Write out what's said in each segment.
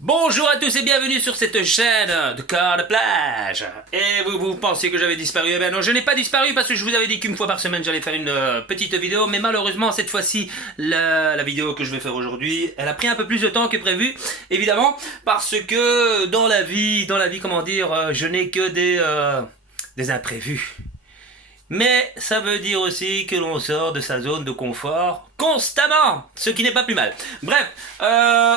Bonjour à tous et bienvenue sur cette chaîne de corps de plage. Et vous pensiez que j'avais disparu? Eh ben non, je n'ai pas disparu parce que je vous avais dit qu'une fois par semaine j'allais faire une petite vidéo. Mais malheureusement cette fois-ci, la vidéo que je vais faire aujourd'hui, elle a pris un peu plus de temps que prévu. Évidemment, parce que dans la vie, comment dire, je n'ai que des imprévus. Mais ça veut dire aussi que l'on sort de sa zone de confort constamment, ce qui n'est pas plus mal. Bref,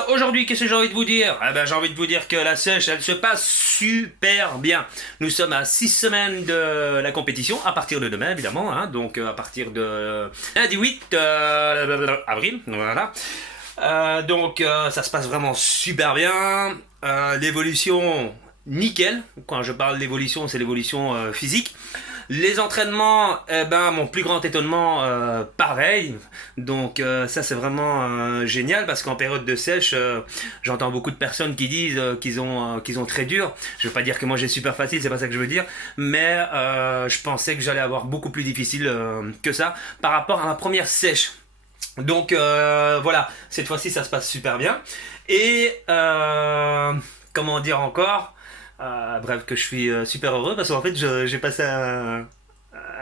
aujourd'hui, qu'est-ce que j'ai envie de vous dire? Eh ben, j'ai envie de vous dire que la sèche, elle se passe super bien. Nous sommes à 6 semaines de la compétition, à partir de demain, évidemment, hein, donc à partir de lundi 8 avril, voilà. Ça se passe vraiment super bien. L'évolution, nickel. Quand je parle d'évolution, c'est l'évolution physique. Les entraînements, eh ben, mon plus grand étonnement, pareil. Ça c'est vraiment génial parce qu'en période de sèche, j'entends beaucoup de personnes qui disent qu'ils ont très dur. Je veux pas dire que moi j'ai super facile, c'est pas ça que je veux dire, mais je pensais que j'allais avoir beaucoup plus difficile que ça par rapport à ma première sèche. Voilà, cette fois-ci ça se passe super bien. Et comment dire encore? Bref, que je suis super heureux parce qu'en fait j'ai passé un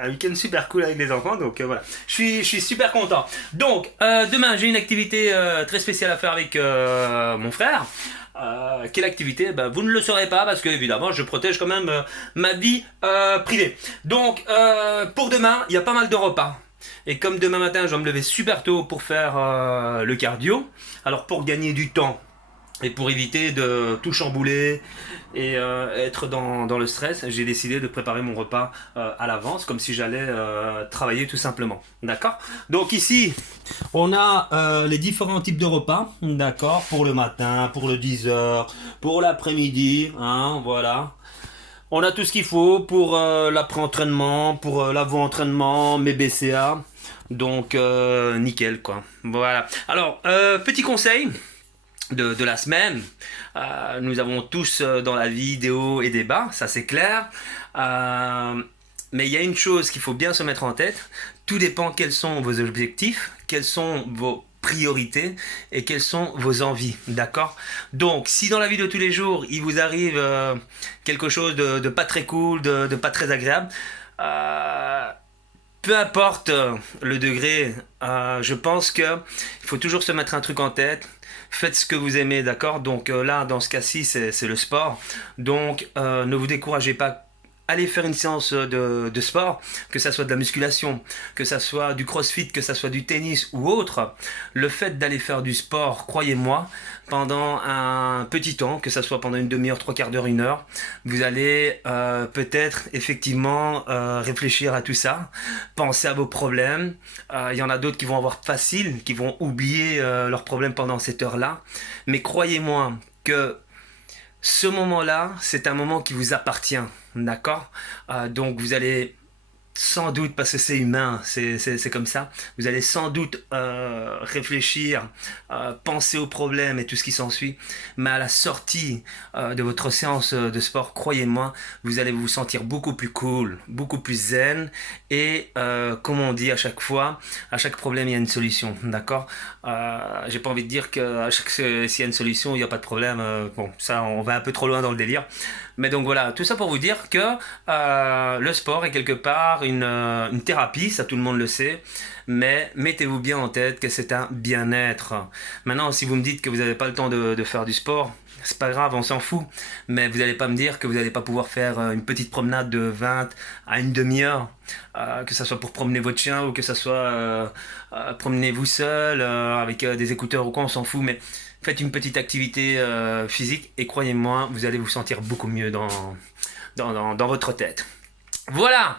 week-end super cool avec les enfants, donc voilà, je suis super content. Demain j'ai une activité très spéciale à faire avec mon frère. Quelle activité? Ben, vous ne le saurez pas parce que évidemment je protège quand même ma vie privée. Pour demain, il y a pas mal de repas. Et comme demain matin je dois me lever super tôt pour faire le cardio, alors pour gagner du temps, et pour éviter de tout chambouler et être dans le stress, j'ai décidé de préparer mon repas à l'avance, comme si j'allais travailler tout simplement. D'accord? Donc ici, on a les différents types de repas. D'accord? Pour le matin, pour le 10 heures, pour l'après-midi. Hein, voilà. On a tout ce qu'il faut pour l'après-entraînement, pour l'avant-entraînement, mes BCA. Nickel quoi. Voilà. Alors, petit conseil de la semaine. Nous avons tous dans la vie des hauts et des bas, ça c'est clair. Mais il y a une chose qu'il faut bien se mettre en tête. Tout dépend quels sont vos objectifs, quelles sont vos priorités et quelles sont vos envies. D'accord? Donc, si dans la vie de tous les jours, il vous arrive quelque chose de pas très cool, de pas très agréable, peu importe le degré, je pense que il faut toujours se mettre un truc en tête. Faites ce que vous aimez, d'accord? Là, dans ce cas-ci, c'est le sport. Ne vous découragez pas. Allez faire une séance de sport, que ça soit de la musculation, que ça soit du crossfit, que ça soit du tennis ou autre. Le fait d'aller faire du sport, croyez-moi, pendant un petit temps, que ça soit pendant une demi-heure, trois quarts d'heure, une heure, vous allez peut-être effectivement réfléchir à tout ça, penser à vos problèmes. Il y en a d'autres qui vont avoir facile, qui vont oublier leurs problèmes pendant cette heure-là. Mais croyez-moi que ce moment-là, c'est un moment qui vous appartient, d'accord? Vous allez sans doute, parce que c'est humain, c'est comme ça, vous allez sans doute réfléchir, penser aux problèmes et tout ce qui s'ensuit, mais à la sortie de votre séance de sport, croyez-moi, vous allez vous sentir beaucoup plus cool, beaucoup plus zen, et comme on dit à chaque fois, à chaque problème il y a une solution, d'accord? J'ai pas envie de dire que s'il y a une solution, il n'y a pas de problème, bon, ça on va un peu trop loin dans le délire, mais donc voilà, tout ça pour vous dire que le sport est quelque part une thérapie, ça tout le monde le sait, mais mettez-vous bien en tête que c'est un bien-être. Maintenant, si vous me dites que vous n'avez pas le temps de faire du sport, c'est pas grave, on s'en fout, mais vous n'allez pas me dire que vous n'allez pas pouvoir faire une petite promenade de 20 à une demi-heure, que ça soit pour promener votre chien ou que ça soit promener vous seul avec des écouteurs ou quoi, on s'en fout, mais faites une petite activité physique et croyez-moi, vous allez vous sentir beaucoup mieux dans votre tête. Voilà!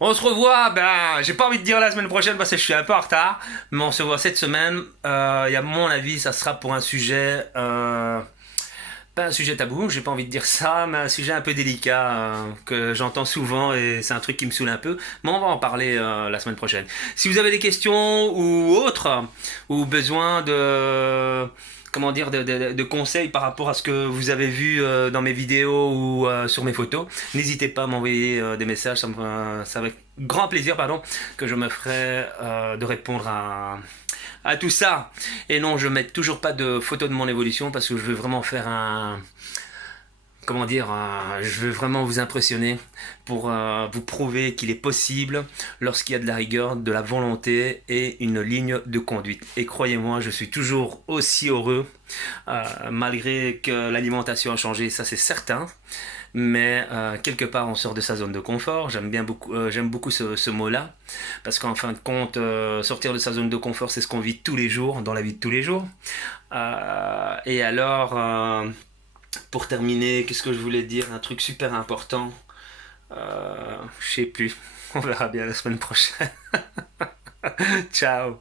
On se revoit, ben, j'ai pas envie de dire la semaine prochaine parce que je suis un peu en retard, mais on se voit cette semaine. Et à mon avis, ça sera pour un sujet, pas un sujet tabou, j'ai pas envie de dire ça, mais un sujet un peu délicat que j'entends souvent et c'est un truc qui me saoule un peu. Mais on va en parler la semaine prochaine. Si vous avez des questions ou autres, ou besoin de comment dire, de conseils par rapport à ce que vous avez vu dans mes vidéos ou sur mes photos, n'hésitez pas à m'envoyer des messages, ça avec grand plaisir, pardon, que je me ferai de répondre à tout ça. Et non, je ne mets toujours pas de photos de mon évolution parce que je veux vraiment faire un... Comment dire, je veux vraiment vous impressionner pour vous prouver qu'il est possible lorsqu'il y a de la rigueur, de la volonté et une ligne de conduite. Et croyez-moi, je suis toujours aussi heureux, malgré que l'alimentation a changé, ça c'est certain. Mais quelque part on sort de sa zone de confort. J'aime beaucoup ce mot-là, parce qu'en fin de compte, sortir de sa zone de confort, c'est ce qu'on vit tous les jours, dans la vie de tous les jours. Et alors... pour terminer, qu'est-ce que je voulais dire? Un truc super important. Je sais plus. On verra bien la semaine prochaine. Ciao.